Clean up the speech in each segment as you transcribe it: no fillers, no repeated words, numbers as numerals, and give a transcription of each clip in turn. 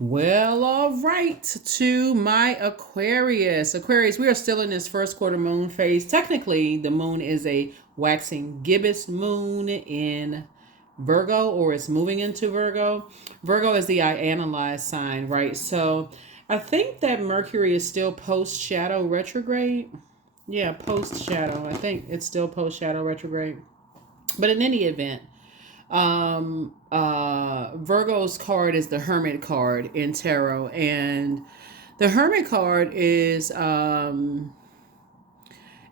Well, all right, to my Aquarius. Aquarius, we are still in this first quarter moon phase. Technically, the moon is a waxing gibbous moon in Virgo, or it's moving into Virgo. Virgo is the I analyze sign, right? So I think that Mercury is still post shadow retrograde. Yeah, post shadow. I think it's still post shadow retrograde. But in any event, Virgo's card is the Hermit card in tarot, and the Hermit card is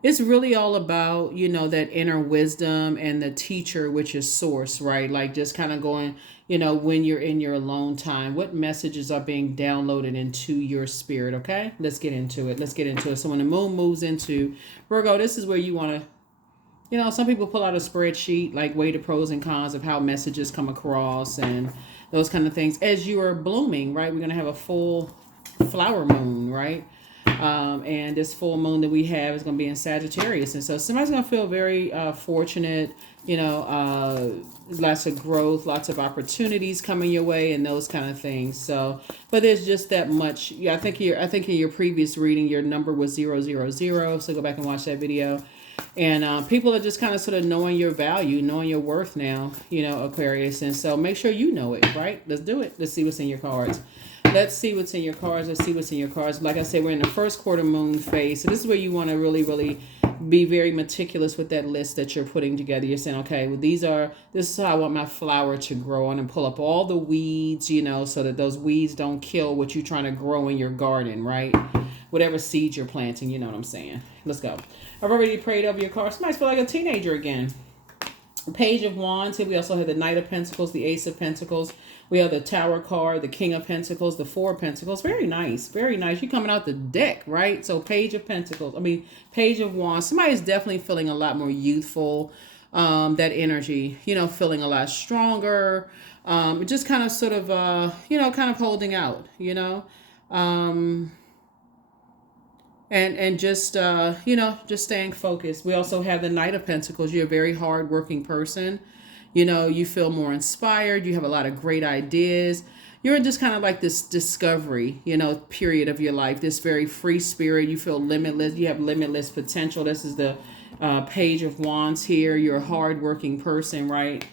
it's really all about, that inner wisdom and the teacher, which is source, right? Like just kind of going, when you're in your alone time, what messages are being downloaded into your spirit. Okay, let's get into it. So when the moon moves into Virgo, this is where you want to, some people pull out a spreadsheet, like weigh the pros and cons of how messages come across and those kind of things. As you are blooming, right? We're going to have a full flower moon, right? And this full moon that we have is going to be in Sagittarius. And so somebody's going to feel very fortunate, lots of growth, lots of opportunities coming your way and those kind of things. So, but there's just that much. Yeah, I think in your previous reading, your number was 000. So go back and watch that video. And people are just kind of sort of knowing your value, knowing your worth now, Aquarius. And so make sure you know it, right? Let's do it. Let's see what's in your cards. Let's see what's in your cards. Like I said, we're in the first quarter moon phase. So this is where you want to really, really be very meticulous with that list that you're putting together. You're saying, okay, well, this is how I want my flower to grow on, and pull up all the weeds, so that those weeds don't kill what you're trying to grow in your garden, right? Whatever seeds you're planting, you know what I'm saying. Let's go. I've already prayed over your cards. Somebody feel like a teenager again. Page of Wands. Here we also have the Knight of Pentacles, the Ace of Pentacles. We have the Tower card, the King of Pentacles, the Four of Pentacles. Very nice. Very nice. You're coming out the deck, right? So Page of Wands. Somebody is definitely feeling a lot more youthful. That energy, feeling a lot stronger. Just kind of sort of, kind of holding out, and just just staying focused. We also have the Knight of Pentacles. You're a very hardworking person. You feel more inspired. You have a lot of great ideas. You're just kind of like this discovery, period of your life. This very free spirit. You feel limitless. You have limitless potential. This is the Page of Wands here. You're a hardworking person, right?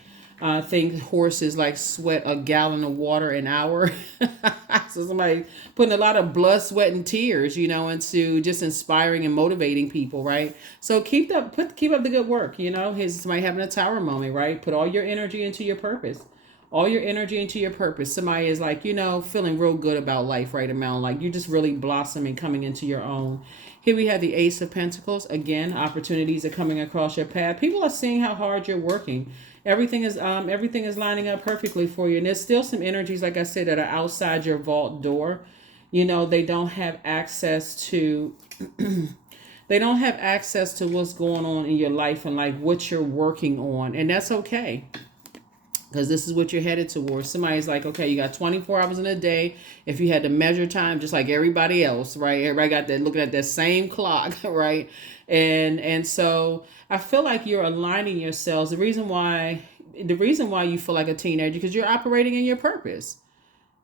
I think horses like sweat a gallon of water an hour. So somebody putting a lot of blood, sweat, and tears, into just inspiring and motivating people, right? So keep up the good work. Here's somebody having a tower moment, right? Put all your energy into your purpose. All your energy into your purpose. Somebody is like, feeling real good about life right now. Like you just really blossoming, coming into your own. Here we have the Ace of Pentacles. Again, opportunities are coming across your path. People are seeing how hard you're working. Everything is lining up perfectly for you. And there's still some energies, like I said, that are outside your vault door. They don't have access to they don't have access to what's going on in your life and like what you're working on. And that's okay, because this is what you're headed towards. Somebody's like, okay, you got 24 hours in a day. If you had to measure time just like everybody else, right? Everybody got that, looking at that same clock, right? And so I feel like you're aligning yourselves. The reason why you feel like a teenager, because you're operating in your purpose.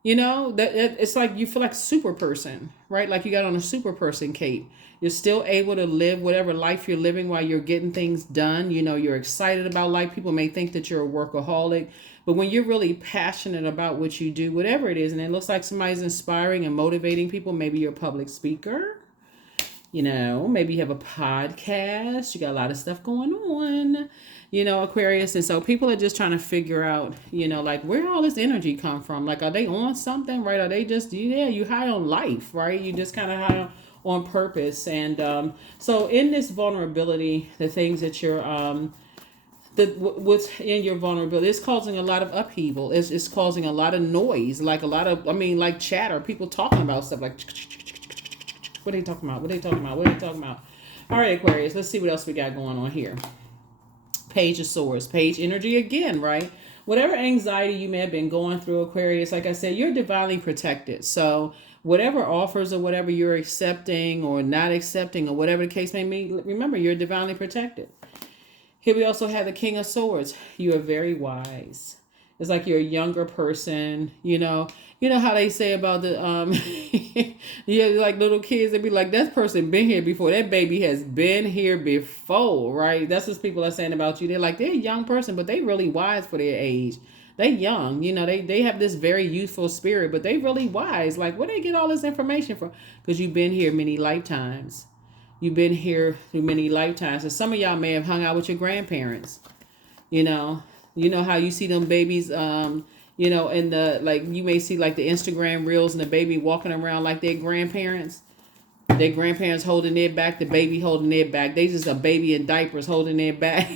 That it's like you feel like a super person, right? Like you got on a super person cape. You're still able to live whatever life you're living while you're getting things done. You're excited about life. People may think that you're a workaholic, but when you're really passionate about what you do, whatever it is, and it looks like somebody's inspiring and motivating people, maybe you're a public speaker. Maybe you have a podcast. You got a lot of stuff going on, Aquarius. And so people are just trying to figure out, like where all this energy come from? Like, are they on something, right? Are they just, you high on life, right? You just kind of high on purpose. And so in this vulnerability, the things that you're, what's in your vulnerability, it's causing a lot of upheaval. It's causing a lot of noise, like a lot of, like chatter, people talking about stuff like, what are they talking about? All right, Aquarius, let's see what else we got going on here. Page of Swords, page energy again, right? Whatever anxiety you may have been going through, Aquarius, like I said, you're divinely protected. So whatever offers or whatever you're accepting or not accepting or whatever the case may be, remember, you're divinely protected. Here we also have the King of Swords. You are very wise. It's like you're a younger person, You know how they say about the yeah, like little kids, they be like, that person been here before. That baby has been here before, right? That's what people are saying about you. They're like, they're a young person, but they really wise for their age. They young, you know, they have this very youthful spirit, but they really wise. Like, where they get all this information from? Because you've been here many lifetimes. You've been here through many lifetimes. And some of y'all may have hung out with your grandparents. You know, you know how you see them babies, you know, in the, like, you may see like the Instagram reels and the baby walking around like their grandparents. Their grandparents holding their back, the baby holding their back. They just a baby in diapers holding their back.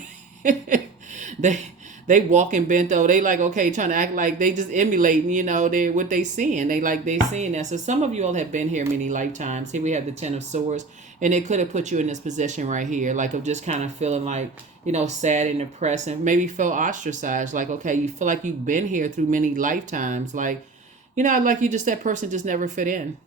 they they walking bent over. They like, okay, trying to act like they just emulating, you know, they what they seeing. They seeing that. So some of you all have been here many lifetimes. Here we have the Ten of Swords, and it could have put you in this position right here, like of just kind of feeling like, you know, sad and depressed, and maybe feel ostracized. Like, okay, you feel like you've been here through many lifetimes. Like, you know, like you just, that person just never fit in.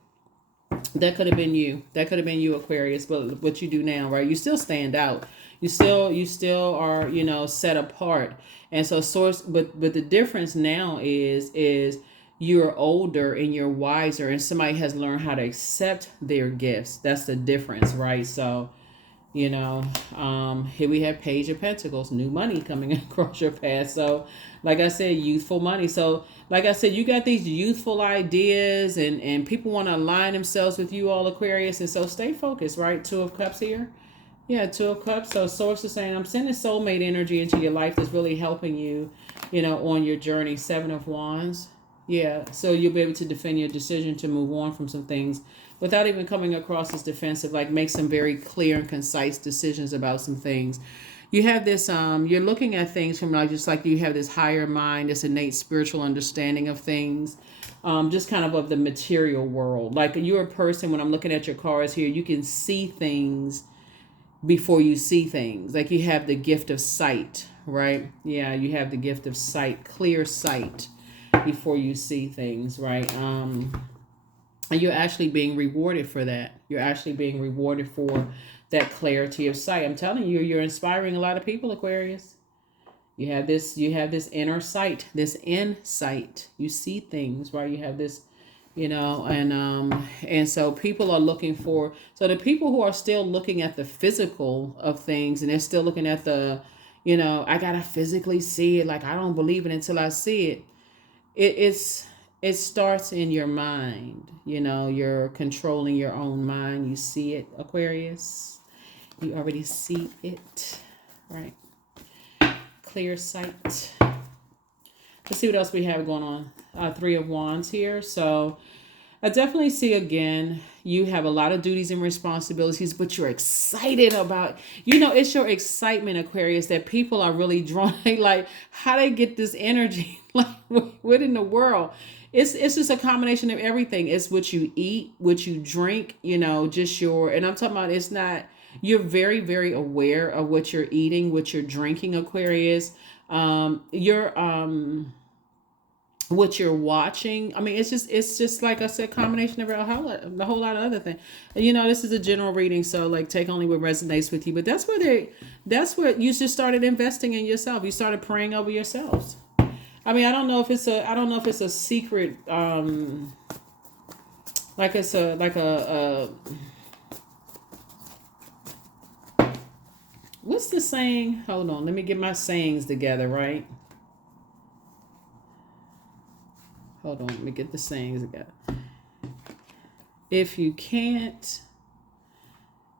That could have been you. That could have been you, Aquarius. But what you do now, right? You still stand out. You still are, you know, set apart. And so source, but the difference now is you're older and you're wiser, and somebody has learned how to accept their gifts. That's the difference, right? So, you know, here we have Page of Pentacles, new money coming across your path. So, like I said, youthful money. So, like I said, you got these youthful ideas, and people want to align themselves with you all, Aquarius. And so stay focused, right? Two of Cups here. Yeah, Two of Cups. So Source is saying, I'm sending soulmate energy into your life that's really helping you, you know, on your journey. Seven of Wands. Yeah, so you'll be able to defend your decision to move on from some things without even coming across as defensive. Like, make some very clear and concise decisions about some things. You have this, you're looking at things from, like, just like you have this higher mind, this innate spiritual understanding of things, just kind of the material world. Like, you're a person, when I'm looking at your cards here, you can see things before you see things. Like, you have the gift of sight, right? Yeah, you have the gift of sight, clear sight before you see things, right? And you're actually being rewarded for that. You're actually being rewarded for that clarity of sight. I'm telling you, you're inspiring a lot of people, Aquarius. You have this inner sight, this insight. You see things, right? You have this, you know, and so people are looking for, so the people who are still looking at the physical of things, and they're still looking at the, you know, I gotta physically see it, like I don't believe it until I see it. It starts in your mind. You know, you're controlling your own mind. You see it, Aquarius. You already see it, right? Clear sight. Let's see what else we have going on. Three of Wands here. So I definitely see, again, you have a lot of duties and responsibilities, but you're excited about, you know, it's your excitement, Aquarius, that people are really drawn. Like, how they get this energy? Like, what in the world? It's just a combination of everything. It's what you eat, what you drink, you know, just and I'm talking about, it's not, you're very, very aware of what you're eating, what you're drinking, Aquarius. What you're watching. I mean, it's just like I said, combination of a whole lot of other things. You know, this is a general reading, so like take only what resonates with you. But that's where you just started investing in yourself. You started praying over yourselves. I mean, I don't know if it's a secret, like it's a what's the saying? Hold on, let me get my sayings together, right? Hold on, let me get the sayings together. If you can't,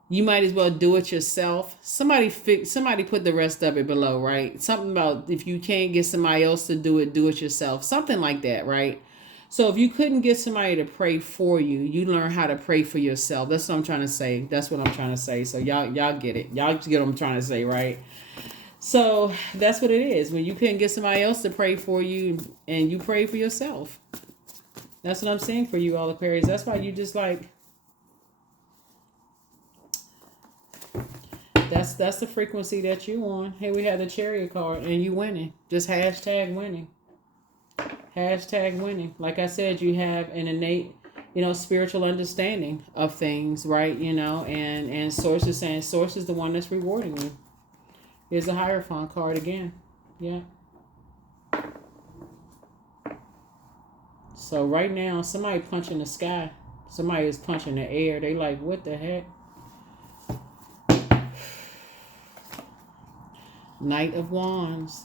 you might as well do it yourself. Somebody put the rest of it below, right? Something about, if you can't get somebody else to do it yourself. Something like that, right? So if you couldn't get somebody to pray for you, you learn how to pray for yourself. That's what I'm trying to say. That's what I'm trying to say. So y'all get it. Y'all get what I'm trying to say, right? So that's what it is. When you couldn't get somebody else to pray for you, and you pray for yourself. That's what I'm saying for you all, Aquarius. That's why you just like, that's the frequency that you on. Hey, we had the Chariot card, and you winning. Just hashtag winning. Hashtag winning. Like I said, you have an innate, you know, spiritual understanding of things, right? You know, and Source is saying, Source is the one that's rewarding you. Here's the Hierophant card again. Yeah. So right now, somebody punching the sky. Somebody is punching the air. They like, what the heck? Knight of Wands.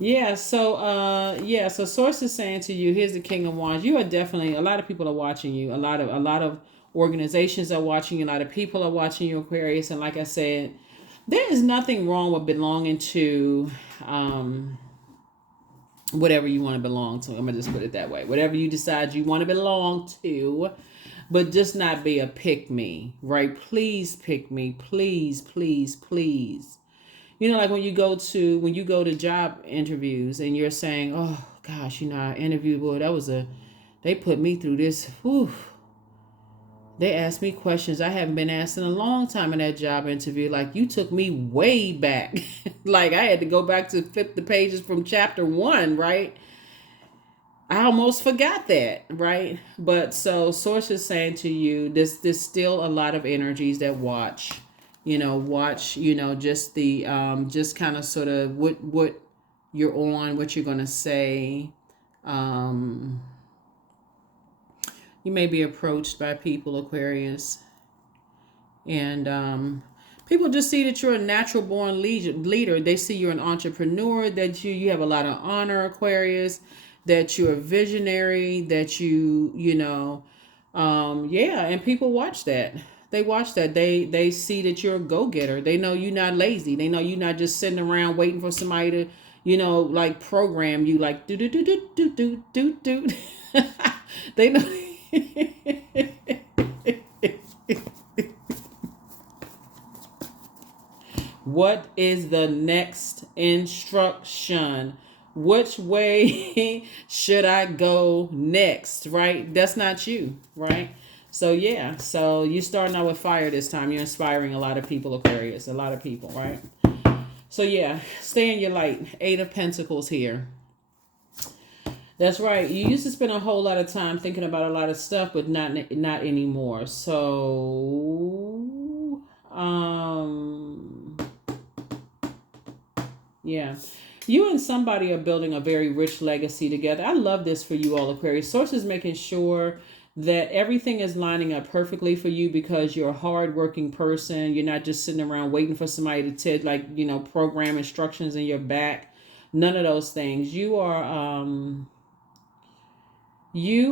Yeah, so source is saying to you, here's the King of Wands. You are definitely, a lot of people are watching you. A lot of organizations are watching you. A lot of people are watching you, Aquarius. And like I said, there is nothing wrong with belonging to whatever you want to belong to. I'm gonna just put it that way. Whatever you decide you want to belong to, but just not be a pick me, right? Please pick me, please, please, please. Like when you go to job interviews and you're saying, "Oh gosh, I interviewed, boy, they put me through this. Whew. They asked me questions I haven't been asked in a long time in that job interview. Like, you took me way back. Like, I had to go back to flip the pages from chapter 1, right? I almost forgot that, right? But so source is saying to you, there's still a lot of energies that watch, just the just kind of sort of what you're on, what you're gonna say. You may be approached by people, Aquarius, and people just see that you're a natural born leader. They see you're an entrepreneur, that you have a lot of honor, Aquarius, that you're a visionary, that and people watch that. They watch that. They see that you're a go-getter. They know you're not lazy. They know you're not just sitting around waiting for somebody to, like program you, like do do do do do do do do. They know. What is the next instruction? Which way should I go next? Right? That's not you, right? So yeah, so you're starting out with fire this time. You're inspiring a lot of people, Aquarius. A lot of people, right? So yeah, stay in your light. 8 of Pentacles here. That's right. You used to spend a whole lot of time thinking about a lot of stuff, but not anymore. So, yeah. You and somebody are building a very rich legacy together. I love this for you all, Aquarius. Source is making sure that everything is lining up perfectly for you because you're a hardworking person. You're not just sitting around waiting for somebody to program instructions in your back. None of those things. You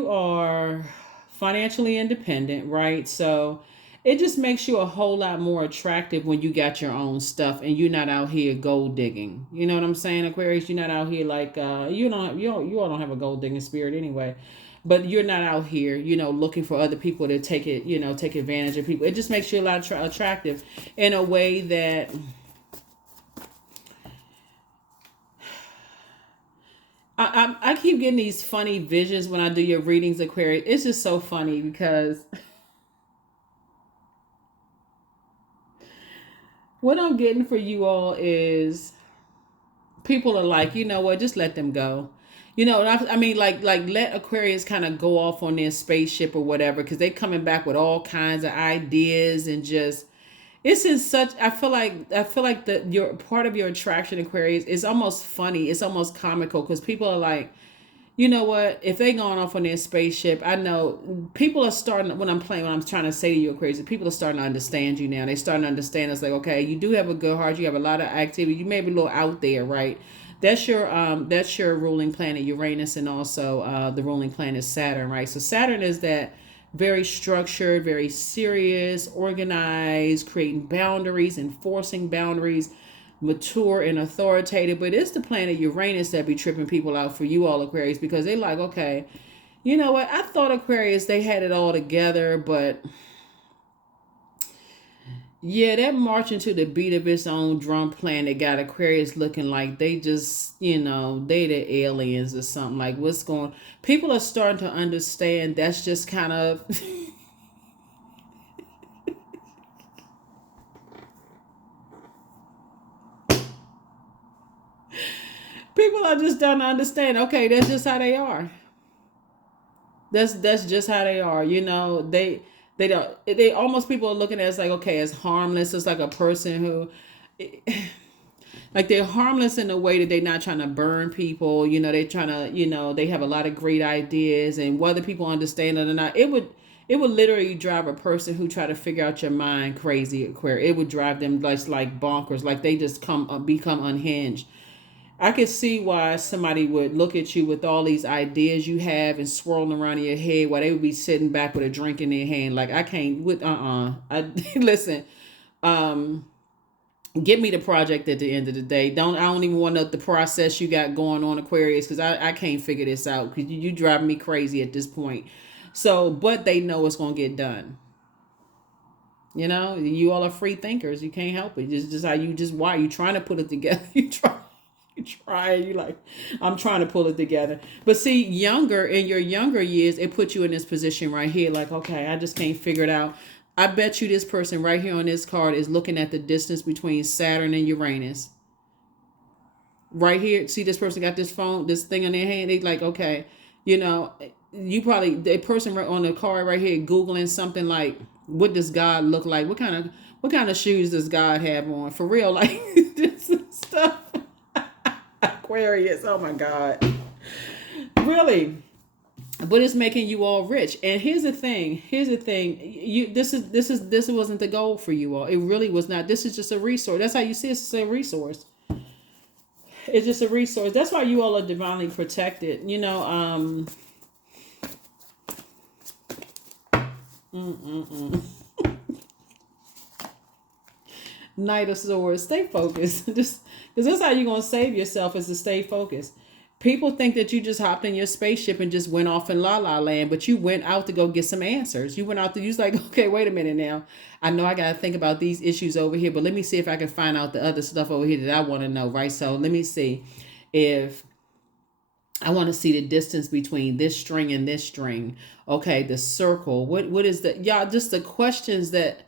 are financially independent, right? So it just makes you a whole lot more attractive when you got your own stuff and you're not out here gold digging. You know what I'm saying, Aquarius? You're not out here like you all don't have a gold digging spirit anyway. But you're not out here, looking for other people to take advantage of people. It just makes you a lot attractive in a way that I keep getting these funny visions when I do your readings, Aquarius. It's just so funny because what I'm getting for you all is people are like, you know what, just let them go. I mean, like let Aquarius kind of go off on their spaceship or whatever, because they coming back with all kinds of ideas and just it's in such. I feel like that your part of your attraction, Aquarius, is almost funny. It's almost comical because people are like, you know what? If they going off on their spaceship, I know people are starting. When I'm trying to say to you, Aquarius, people are starting to understand you now. They starting to understand. It's like, okay, you do have a good heart. You have a lot of activity. You may be a little out there, right? That's your ruling planet, Uranus, and also the ruling planet Saturn, right? So Saturn is that very structured, very serious, organized, creating boundaries, enforcing boundaries, mature and authoritative. But it's the planet Uranus that be tripping people out for you all, Aquarius, because they like, okay, you know what? I thought Aquarius, they had it all together, but yeah, that marching to the beat of its own drum planet got Aquarius looking like they just, they the aliens or something. Like, what's going? People are starting to understand that's just kind of. People are just starting to understand. Okay, that's just how they are. That's just how they are. They don't. They almost people are looking at it as like, okay, it's harmless. It's like a person who. Like they're harmless in a way that they're not trying to burn people. They're trying to, they have a lot of great ideas, and whether people understand it or not, it would literally drive a person who try to figure out your mind crazy, Aquarius. It would drive them like bonkers, like they just become unhinged. I could see why somebody would look at you with all these ideas you have and swirling around in your head while they would be sitting back with a drink in their hand. Like, I can't with I listen. Um, Get me the project at the end of the day. I don't even want to know the process you got going on, Aquarius, because I can't figure this out because you driving me crazy at this point. So, but they know it's gonna get done. You all are free thinkers. You can't help it. Just how you just why you trying to put it together. You like, I'm trying to pull it together. But see, in your younger years, it put you in this position right here. Like, okay, I just can't figure it out. I bet you this person right here on this card is looking at the distance between Saturn and Uranus. Right here, see this person got this thing in their hand. They like, okay, you know, you probably the person right on the card right here googling something like, what does God look like? What kind of shoes does God have on? For real, like this stuff. Aquarius, oh my God, really. But it's making you all rich. And here's the thing. You this wasn't the goal for you all. It really was not. This is just a resource. That's how you see it. It's a resource. It's just a resource. That's why you all are divinely protected. Knight of Swords. Stay focused. Just because that's how you're gonna save yourself, is to stay focused. People think that you just hopped in your spaceship and just went off in la la land, but you went out to go get some answers. You went out to, you was like, okay, wait a minute now. I know I got to think about these issues over here, but let me see if I can find out the other stuff over here that I want to know, right? So let me see if I want to see the distance between this string and this string. Okay, the circle. What is the, y'all, just the questions that,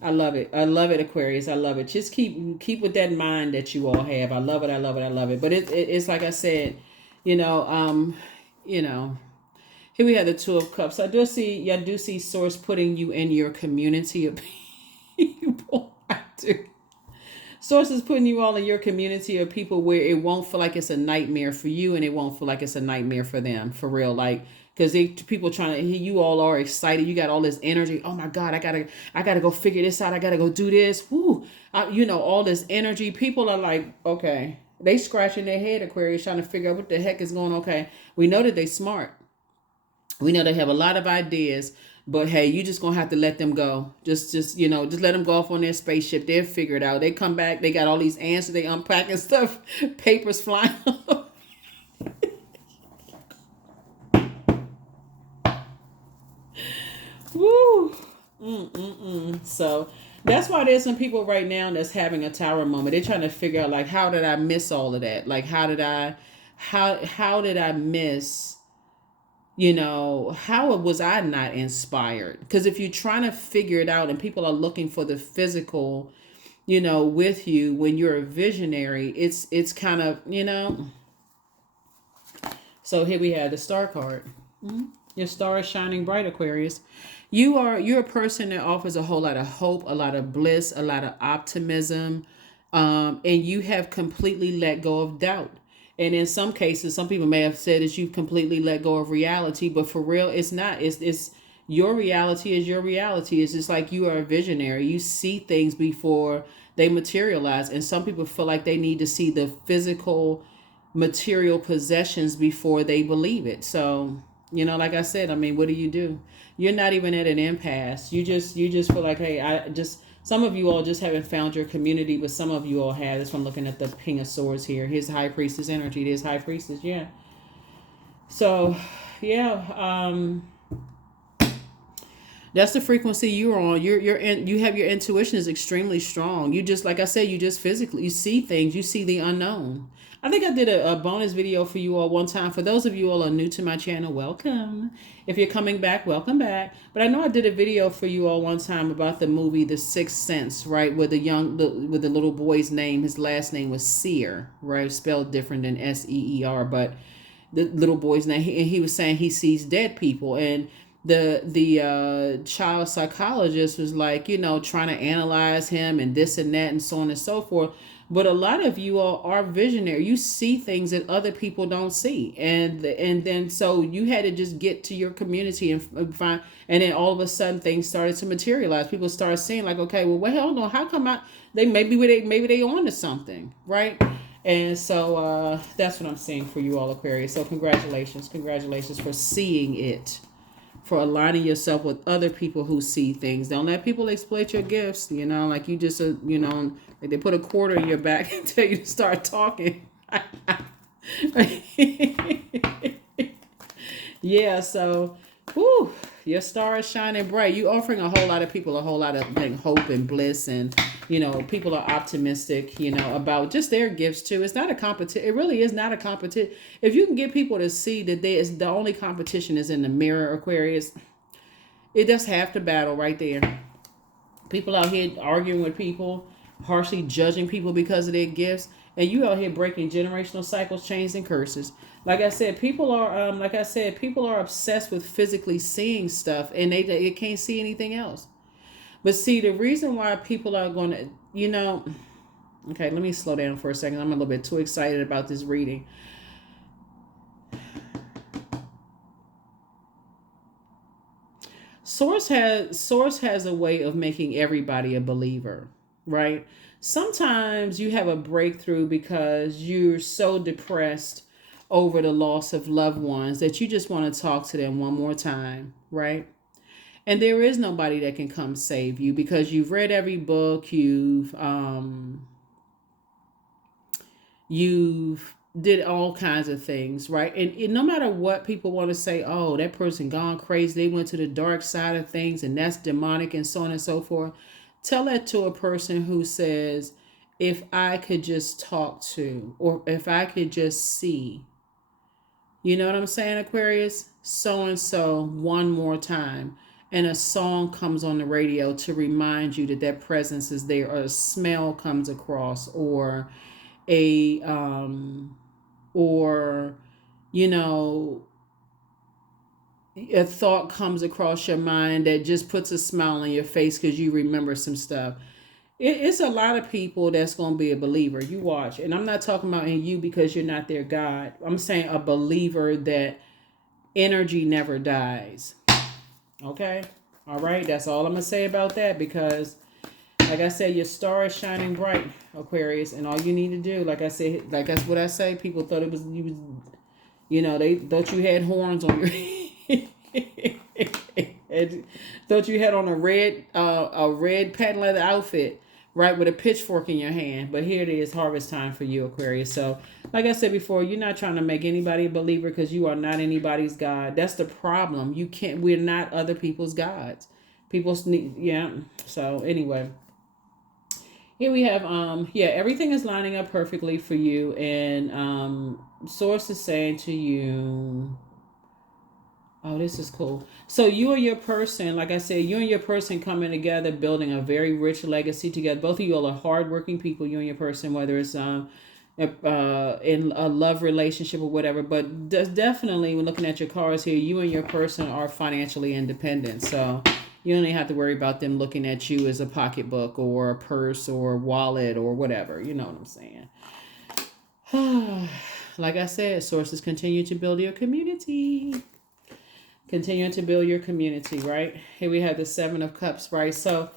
I love it. I love it, Aquarius. I love it. Just keep with that mind that you all have. I love it. I love it. I love it. But it's like I said, you know, um, you know, here we have the Two of Cups. I do see Source putting you in your community of people. I do. Source is putting you all in your community of people where it won't feel like it's a nightmare for you, and it won't feel like it's a nightmare for them, for real. Like, because people trying to, you all are excited. You got all this energy. Oh my God, I gotta go figure this out. I gotta go do this. Woo, all this energy. People are like, okay, they scratching their head, Aquarius, trying to figure out what the heck is going on. Okay, we know that they smart. We know they have a lot of ideas, but hey, you just gonna have to let them go. Just let them go off on their spaceship. They'll figure it out. They come back. They got all these answers. They unpacking stuff. Papers flying. Woo. So that's why there's some people right now that's having a tower moment. They're trying to figure out, like, how did I miss all of that? Like, how did I miss, how was I not inspired? Because if you're trying to figure it out and people are looking for the physical, with you, when you're a visionary, it's kind of, So here we have the Star card. Your star is shining bright, Aquarius. You're a person that offers a whole lot of hope, a lot of bliss, a lot of optimism, and you have completely let go of doubt. And in some cases, some people may have said that you've completely let go of reality, but for real, it's not. It's your reality is your reality. It's just like you are a visionary. You see things before they materialize, and some people feel like they need to see the physical, material possessions before they believe it. So, like I said, I mean, what do? You're not even at an impasse. You just feel like, hey, some of you all just haven't found your community, but some of you all have. That's why I'm looking at the King of Swords here. His High Priestess energy. There's High Priestess, yeah. So, yeah, that's the frequency you're on. You have your intuition is extremely strong. You just, like I said, you see things. You see the unknown. I think I did a bonus video for you all one time. For those of you all are new to my channel, welcome. If you're coming back, welcome back. But I know I did a video for you all one time about the movie The Sixth Sense, right? Where with the little boy's name, his last name was Seer, right? Spelled different than Seer, but the little boy's name, he was saying he sees dead people, and the child psychologist was like, trying to analyze him and this and that and so on and so forth. But a lot of you all are visionary. You see things that other people don't see, and then so you had to just get to your community and find, and then all of a sudden things started to materialize. People started saying like, okay, well, hold on, how come they maybe they on to something, right? And so that's what I'm saying for you all, Aquarius. So congratulations for seeing it, for aligning yourself with other people who see things. Don't let people exploit your gifts. Like you just, like they put a quarter in your back and tell you to start talking. Yeah, so, whew, your star is shining bright. You offering a whole lot of people a whole lot of hope and bliss, and people are optimistic, about just their gifts too. It's not a competition. It really is not a competition. If you can get people to see that the only competition is in the mirror, Aquarius, it does half the battle right there. People out here arguing with people, harshly judging people because of their gifts, and you out here breaking generational cycles, chains, and curses. Like I said, people are obsessed with physically seeing stuff, and they can't see anything else. But see, the reason why people are going to, okay, let me slow down for a second. I'm a little bit too excited about this reading. Source has a way of making everybody a believer, right? Sometimes you have a breakthrough because you're so depressed over the loss of loved ones that you just want to talk to them one more time, right? And there is nobody that can come save you because you've read every book, you've did all kinds of things, right? And no matter what people want to say, oh, that person gone crazy, they went to the dark side of things and that's demonic and so on and so forth. Tell that to a person who says, if I could just talk to, or if I could just see, you know what I'm saying, Aquarius? So and so one more time. And a song comes on the radio to remind you that that presence is there, or a smell comes across, or a or you know a thought comes across your mind that just puts a smile on your face because you remember some stuff. It's a lot of people that's going to be a believer. You watch. And I'm not talking about in you because you're not their God. I'm saying a believer that energy never dies. Okay? All right? That's all I'm going to say about that, because like I said, your star is shining bright, Aquarius, and all you need to do, like I said, like that's what I say. People thought they thought you had horns on your thought you had on a red patent leather outfit, right, with a pitchfork in your hand. But here it is, harvest time for you, Aquarius. So, like I said before, you're not trying to make anybody a believer because you are not anybody's God. That's the problem. You can't. We're not other people's gods. People need, yeah. So anyway. Here we have, everything is lining up perfectly for you. And Source is saying to you, oh, this is cool. So you and your person, like I said, you and your person coming together, building a very rich legacy together. Both of you all are hardworking people, you and your person, whether it's in a love relationship or whatever. But definitely, when looking at your cards here, you and your person are financially independent. So you don't even have to worry about them looking at you as a pocketbook or a purse or a wallet or whatever. You know what I'm saying? Like I said, sources continue to build your community. Continuing to build your community, right? Here we have the Seven of Cups, right? So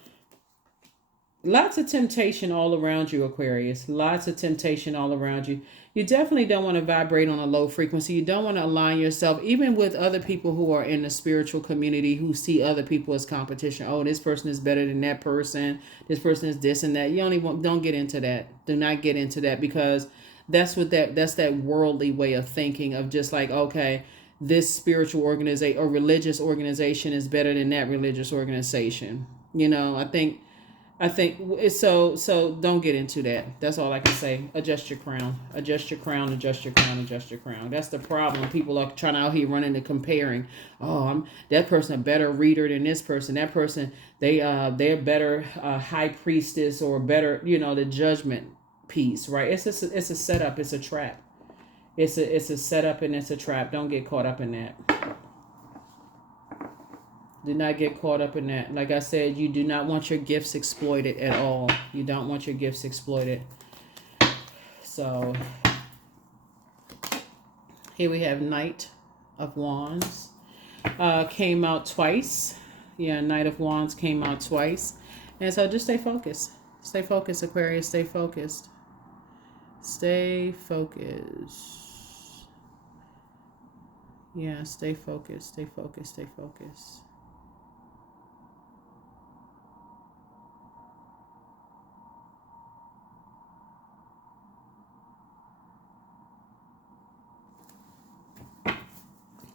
lots of temptation all around you, Aquarius. Lots of temptation all around you. You definitely don't want to vibrate on a low frequency. You don't want to align yourself, even with other people who are in the spiritual community who see other people as competition. Oh, this person is better than that person. This person is this and that. Don't get into that. Do not get into that, because that's that worldly way of thinking of just like, okay, this spiritual organization or religious organization is better than that religious organization. I think it's so don't get into that. That's all I can say. Adjust your crown. Adjust your crown, adjust your crown, adjust your crown. That's the problem. People are trying out here running to comparing. Oh, I'm that person a better reader than this person. That person, they're better high priestess or better, the judgment piece, right? It's a setup, it's a trap. It's a setup and it's a trap. Don't get caught up in that. Do not get caught up in that. Like I said, you do not want your gifts exploited at all. You don't want your gifts exploited. So here we have Knight of Wands. Came out twice. Yeah, Knight of Wands came out twice. And so just stay focused. Stay focused, Aquarius. Stay focused. Stay focused. Yeah, stay focused. Stay focused. Stay focused.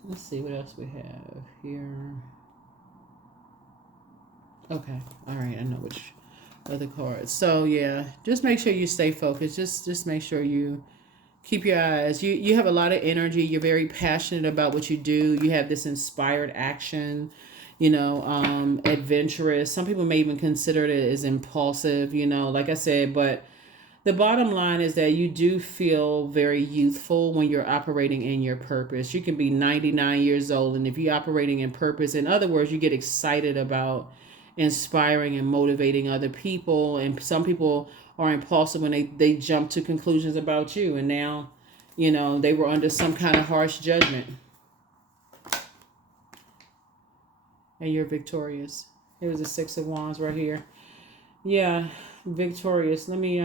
Let's see what else we have here. Okay, all right, I know which other cards. So yeah, just make sure you stay focused. Just make sure you keep your eyes. You have a lot of energy. You're very passionate about what you do. You have this inspired action, adventurous. Some people may even consider it as impulsive, like I said, but the bottom line is that you do feel very youthful when you're operating in your purpose. You can be 99 years old, and if you're operating in purpose, in other words, you get excited about inspiring and motivating other people. And some people are impulsive when they jump to conclusions about you, and now, they were under some kind of harsh judgment. And you're victorious. Here's the Six of Wands right here. Yeah, victorious. Let me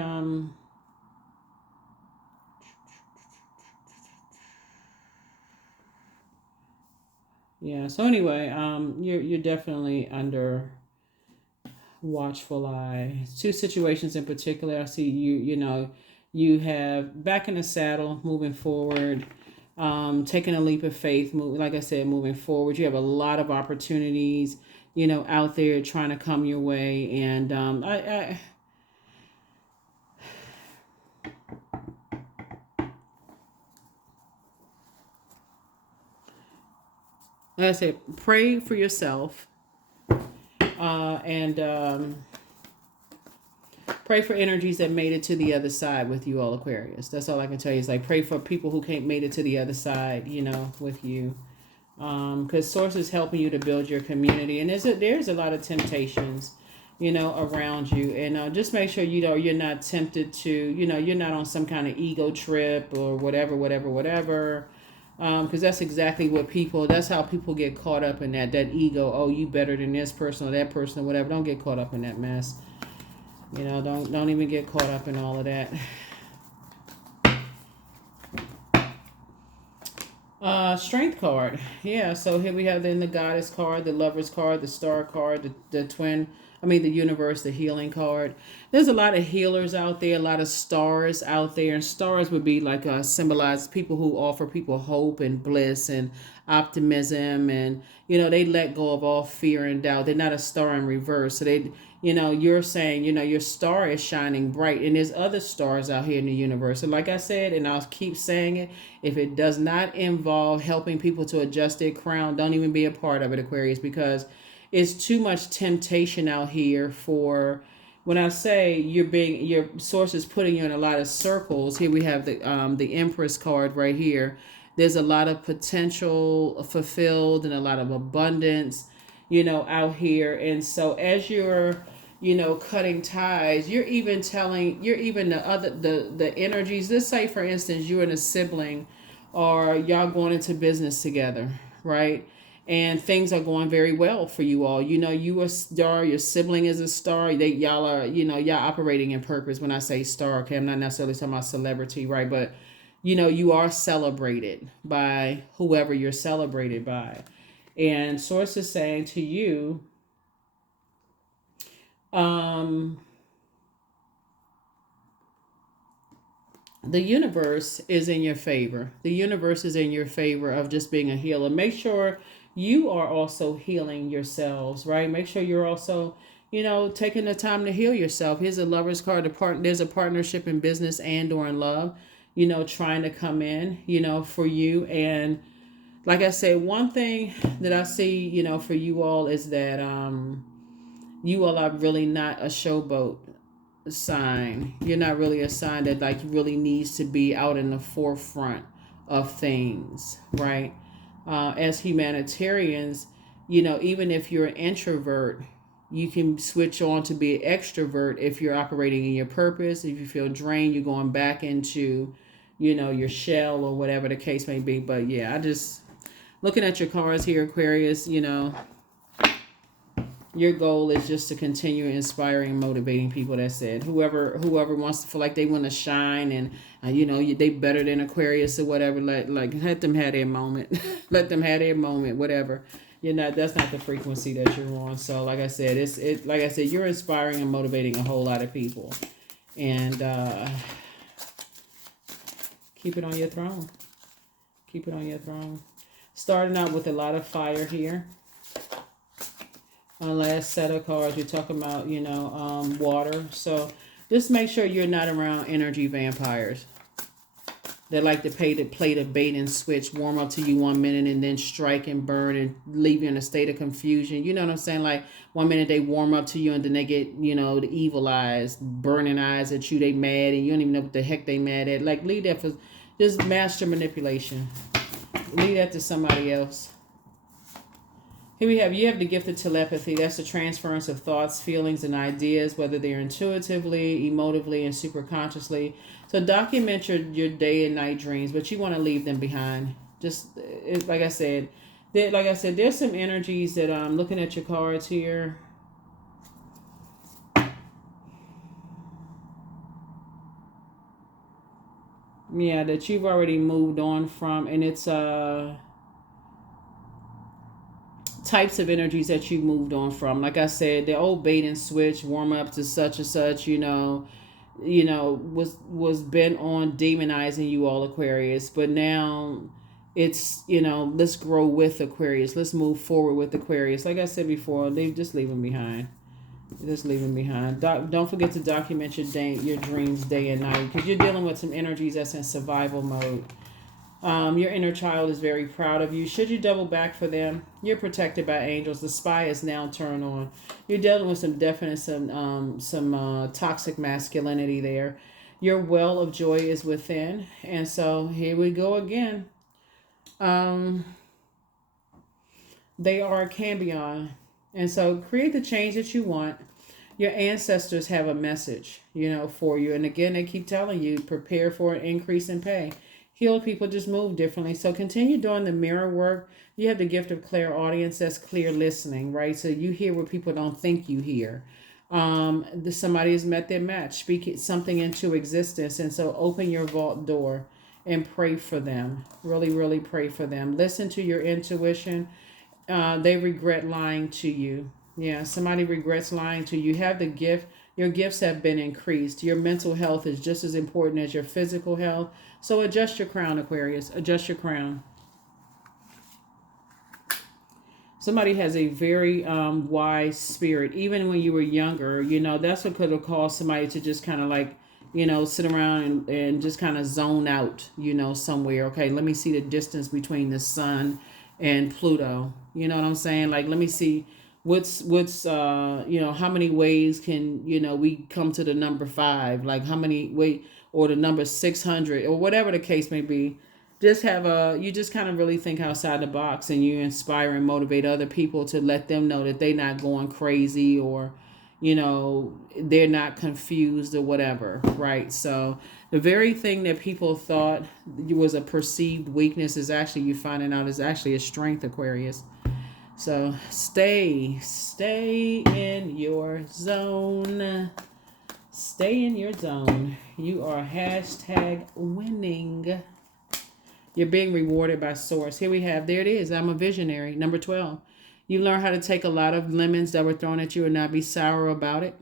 yeah, so anyway, you're definitely under watchful eye. Two situations in particular. I see you have back in the saddle, moving forward, taking a leap of faith, like I said, moving forward. You have a lot of opportunities, out there trying to come your way. And like I said, pray for yourself, and pray for energies that made it to the other side with you all, Aquarius. That's all I can tell you is like pray for people who can't made it to the other side, with you. Because Source is helping you to build your community, and there's a lot of temptations, around you, and just make sure you're not tempted to, you're not on some kind of ego trip or whatever. Because that's exactly that's how people get caught up in that ego. Oh, you better than this person or that person or whatever. Don't get caught up in that mess. Don't even get caught up in all of that. Strength card. Yeah, so here we have then the Goddess card, the Lovers card, the Star card, the Universe, the Healing card. There's a lot of healers out there, a lot of stars out there, and stars would be like symbolize people who offer people hope and bliss and optimism, and they let go of all fear and doubt. They're not a star in reverse, so they you're saying, your star is shining bright, and there's other stars out here in the universe. And like I said, and I'll keep saying it, if it does not involve helping people to adjust their crown, don't even be a part of it, Aquarius, because it's too much temptation out here for, when I say your Source is putting you in a lot of circles. Here we have the Empress card right here. There's a lot of potential fulfilled and a lot of abundance, out here. And so as you're cutting ties, you're even the energies. Let's say, for instance, you and a sibling, or y'all going into business together, right? And things are going very well for you all. You a star, your sibling is a star. Y'all are, y'all operating in purpose. When I say star, okay, I'm not necessarily talking about celebrity, right? But you are celebrated by whoever you're celebrated by. And Source is saying to you, the universe is in your favor. The universe is in your favor of just being a healer. Make sure you are also healing yourselves, right? Make sure you're also, taking the time to heal yourself. Here's a Lover's card. There's a partnership in business and or in love, trying to come in, for you. And like I said, one thing that I see, for you all is that you all are really not a showboat sign. You're not really a sign that like really needs to be out in the forefront of things, right? As humanitarians, even if you're an introvert, You can switch on to be an extrovert if you're operating in your purpose. If you feel drained, you're going back into, your shell or whatever the case may be. But yeah, I just looking at your cards here, Aquarius, your goal is just to continue inspiring and motivating people. That said, whoever wants to feel like they want to shine and they better than Aquarius or whatever, let them have their moment. Let them have their moment, whatever. That's not the frequency that you're on. So like I said, you're inspiring and motivating a whole lot of people. And keep it on your throne. Keep it on your throne. Starting out with a lot of fire here. On last set of cards, we're talking about, water. So just make sure you're not around energy vampires. They like to play the bait and switch, warm up to you 1 minute and then strike and burn and leave you in a state of confusion. You know what I'm saying? Like 1 minute they warm up to you and then they get, the evil eyes, burning eyes at you. They mad and you don't even know what the heck they mad at. Like leave that for just master manipulation. Leave that to somebody else. Here you have the gift of telepathy. That's the transference of thoughts, feelings, and ideas, whether they're intuitively, emotively, and superconsciously. So document your day and night dreams, but you want to leave them behind. Just like I said, there's some energies that I'm looking at your cards here. Yeah, that you've already moved on from, and it's types of energies that you moved on from. Like I said, the old bait and switch, warm up to such and such, was bent on demonizing you all, Aquarius. But now it's, let's grow with Aquarius. Let's move forward with Aquarius. Like I said before, they just leave them behind. Just leave them behind. Don't forget to document your dreams day and night, because you're dealing with some energies that's in survival mode. Your inner child is very proud of you. Should you double back for them, you're protected by angels. The spy is now turned on. You're dealing with some toxic masculinity there. Your well of joy is within. And so here we go again. They are a cambion. And so create the change that you want. Your ancestors have a message, for you. And again, they keep telling you, prepare for an increase in pay. Healed people just move differently. So continue doing the mirror work. You have the gift of clairaudience. That's clear listening, right? So you hear what people don't think you hear. Somebody has met their match. Speak something into existence. And so open your vault door and pray for them. Really, really pray for them. Listen to your intuition. They regret lying to you. Yeah, somebody regrets lying to you. You have the gift. Your gifts have been increased. Your mental health is just as important as your physical health. So adjust your crown, Aquarius. Adjust your crown. Somebody has a very wise spirit. Even when you were younger, that's what could have caused somebody to just kind of like, sit around and just kind of zone out, somewhere. Okay, let me see the distance between the sun and Pluto. You know what I'm saying? Like, let me see what's how many ways can we come to the number 5, like how many or the number 600 or whatever the case may be. Just you just kind of really think outside the box, and you inspire and motivate other people to let them know that they're not going crazy, or they're not confused or whatever, right? So the very thing that people thought was a perceived weakness is actually, you finding out, is actually a strength, Aquarius. So stay in your zone. Stay in your zone. You are #winning. You're being rewarded by source. Here we have, there it is. I'm a visionary. Number 12. You learn how to take a lot of lemons that were thrown at you and not be sour about it.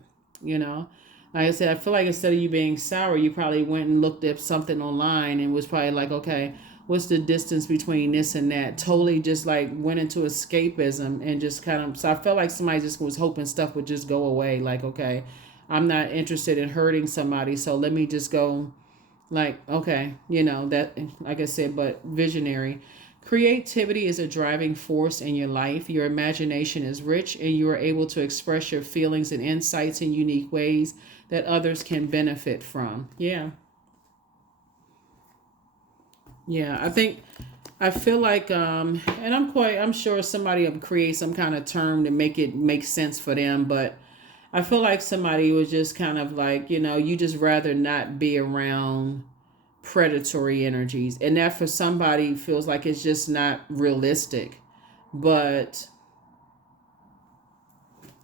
Like I said, I feel like instead of you being sour, you probably went and looked at something online and was probably like, okay, what's the distance between this and that? Totally just like went into escapism and just kind of, so I felt like somebody just was hoping stuff would just go away. Like, okay, I'm not interested in hurting somebody, so let me just go, like, okay, that, like I said, but visionary. Creativity is a driving force in your life. Your imagination is rich, and you are able to express your feelings and insights in unique ways that others can benefit from. Yeah, I think I feel like, and I'm sure somebody will create some kind of term to make it make sense for them, but I feel like somebody was just kind of like, you just rather not be around predatory energies. And that for somebody feels like it's just not realistic. But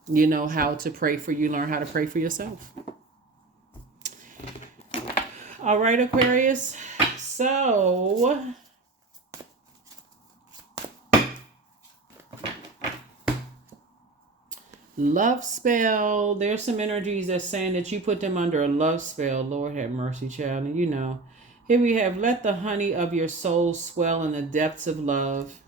you know how to pray for you, learn how to pray for yourself. All right, Aquarius. So love spell. There's some energies that's saying that you put them under a love spell. Lord have mercy, child. And here we have, let the honey of your soul swell in the depths of love.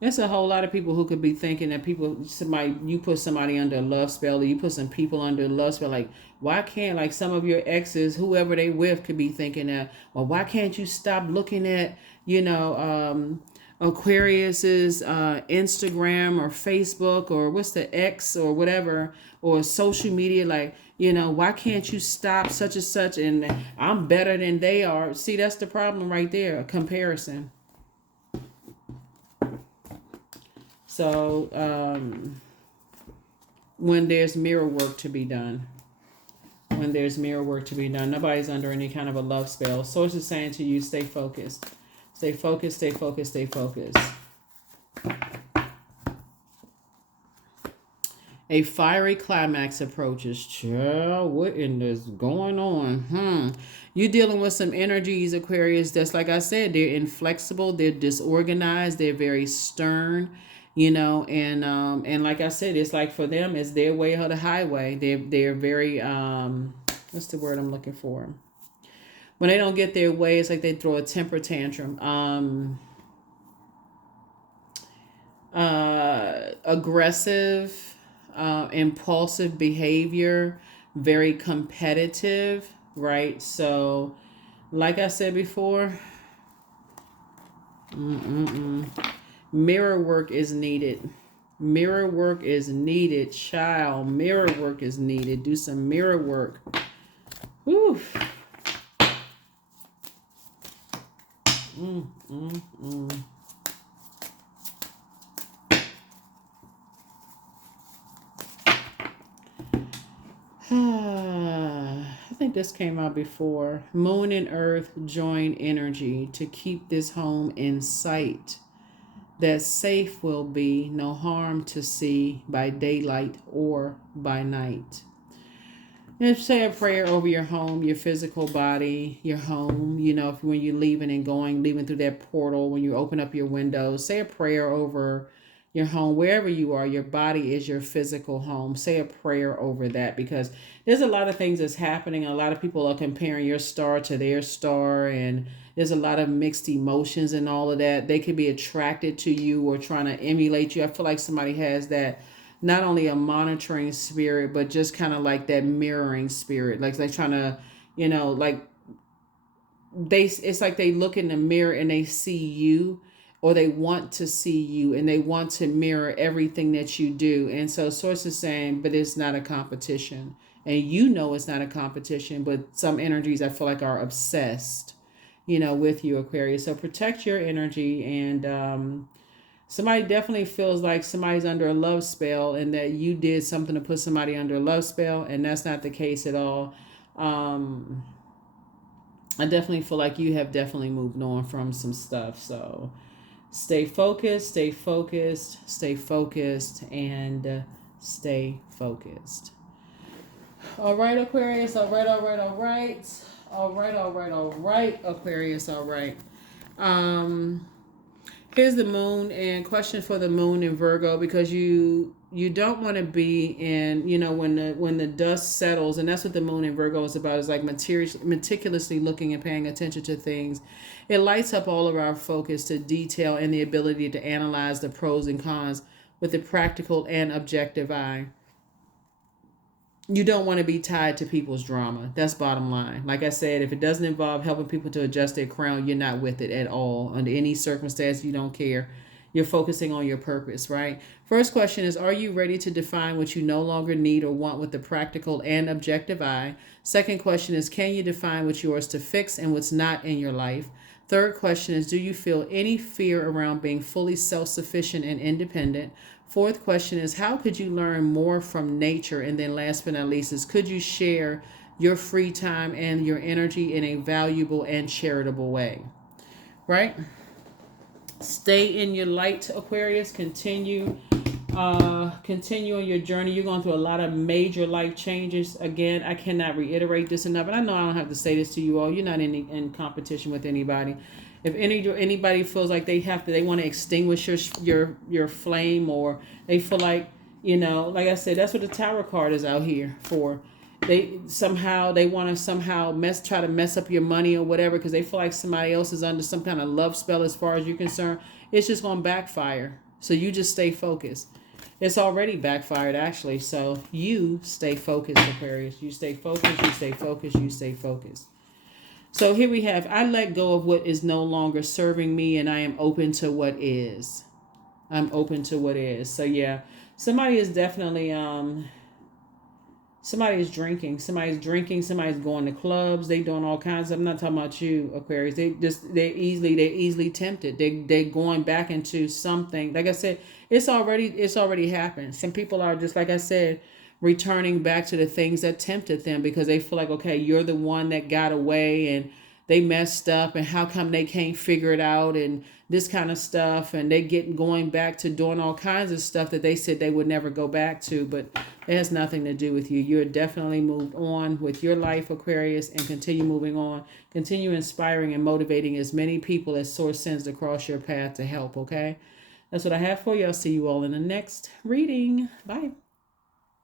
There's a whole lot of people who could be thinking that you put somebody under a love spell, or you put some people under a love spell. Like, why can't, like, some of your exes, whoever they with, could be thinking that, well, why can't you stop looking at, Aquarius's Instagram or Facebook, or what's the X or whatever, or social media, like, why can't you stop such and such, and I'm better than they are. See, that's the problem right there, a comparison. So when there's mirror work to be done, nobody's under any kind of a love spell. Source is saying to you, stay focused. Stay focused, stay focused, stay focused. A fiery climax approaches. Child, what in this going on? You're dealing with some energies, Aquarius, that's, like I said, they're inflexible, they're disorganized, they're very stern, and like I said, it's like for them, it's their way or the highway. They're very what's the word I'm looking for? When they don't get their way, it's like they throw a temper tantrum. Aggressive, impulsive behavior, very competitive, right? So, like I said before, mirror work is needed. Mirror work is needed, child. Mirror work is needed. Do some mirror work. Whew. I think this came out before. Moon and Earth join energy to keep this home in sight. That safe will be, no harm to see by daylight or by night. And say a prayer over your home, your physical body, your home. When you're leaving and leaving through that portal, when you open up your windows, say a prayer over your home, wherever you are. Your body is your physical home. Say a prayer over that, because there's a lot of things that's happening. A lot of people are comparing your star to their star, and there's a lot of mixed emotions and all of that. They could be attracted to you or trying to emulate you. I feel like somebody has that, not only a monitoring spirit, but just kind of like that mirroring spirit. Like they're trying to, it's like they look in the mirror and they see you, or they want to see you, and they want to mirror everything that you do. And so Source is saying, but it's not a competition. And it's not a competition, but some energies I feel like are obsessed, with you, Aquarius. So protect your energy. And somebody definitely feels like somebody's under a love spell, and that you did something to put somebody under a love spell. And that's not the case at all. I definitely feel like you have definitely moved on from some stuff. So stay focused, stay focused, stay focused, and stay focused. All right, Aquarius. All right, all right, all right. All right, all right, all right, Aquarius. All right. Here's the moon, and question for the moon in Virgo, because you don't want to be in, when the dust settles, and that's what the moon in Virgo is about, is like meticulously looking and paying attention to things. It lights up all of our focus to detail and the ability to analyze the pros and cons with a practical and objective eye. You don't want to be tied to people's drama. That's bottom line. Like I said, if it doesn't involve helping people to adjust their crown, you're not with it at all. Under any circumstance, you don't care. You're focusing on your purpose, right? First question is, are you ready to define what you no longer need or want with the practical and objective eye? Second question is, can you define what's yours to fix and what's not in your life? Third question is, do you feel any fear around being fully self-sufficient and independent? Fourth question is, how could you learn more from nature? And then last but not least is, could you share your free time and your energy in a valuable and charitable way? Right? Stay in your light, Aquarius. Continue on your journey. You're going through a lot of major life changes. Again, I cannot reiterate this enough, and I know I don't have to say this to you all. You're not in competition with anybody. If anybody feels like they want to extinguish your flame, or they feel like, like I said, that's what the Tower card is out here for. They want to try to mess up your money or whatever, because they feel like somebody else is under some kind of love spell. As far as you're concerned, it's just going to backfire. So you just stay focused. It's already backfired, actually. So you stay focused, Aquarius. You stay focused. You stay focused. You stay focused. So here we have, I let go of what is no longer serving me, and I am open to what is. I'm open to what is. So yeah, somebody is definitely somebody's drinking. Somebody's going to clubs. They doing all kinds of, I'm not talking about you, Aquarius. They're easily tempted. They're going back into something. Like I said, it's already happened. Some people are, just like I said, returning back to the things that tempted them, because they feel like, okay, you're the one that got away and they messed up, and how come they can't figure it out, and this kind of stuff, and they going back to doing all kinds of stuff that they said they would never go back to, but it has nothing to do with you. You're definitely moved on with your life, Aquarius, and continue moving on. Continue inspiring and motivating as many people as Source sends across your path to help, okay? That's what I have for you. I'll see you all in the next reading. Bye.